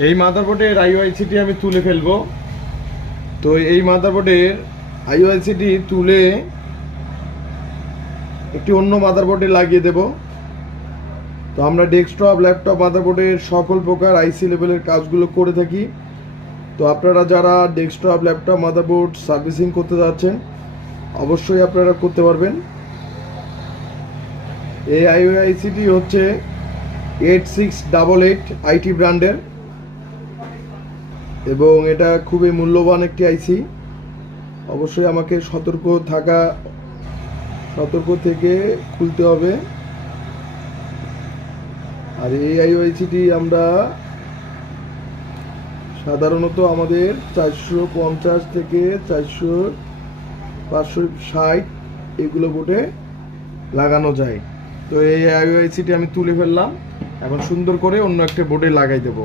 এই মাদারবোর্ডের আইওআইসিটি আমি তুলে ফেলবো। তো এই মাদারবোর্ডের আইওআইসিটি তুলে একটি অন্য মাদারবোর্ডে লাগিয়ে দেব। তো আমরা ডেস্কটপ ল্যাপটপ মাদারবোর্ডের সকল প্রকার আইসি লেভেলের কাজগুলো করে থাকি। তো আপনারা যারা ডেস্কটপ ল্যাপটপ মাদারবোর্ড সার্ভিসিং করতে যাচ্ছেন অবশ্যই আপনারা করতে পারবেন। এই আইওআইসিটি হচ্ছে 8688 আইটি ব্র্যান্ডের এবং এটা খুবই মূল্যবান একটি আইসি। অবশ্যই আমাকে সতর্ক থেকে খুলতে হবে। আর এই আইওআইসিটি আমরা সাধারণত আমাদের 450 থেকে 400 560 এগুলো বোর্ডে লাগানো যায়। তো এই আইওআইসিটি আমি তুলে ফেললাম, এখন সুন্দর করে অন্য একটা বোর্ডে লাগাই দেবো।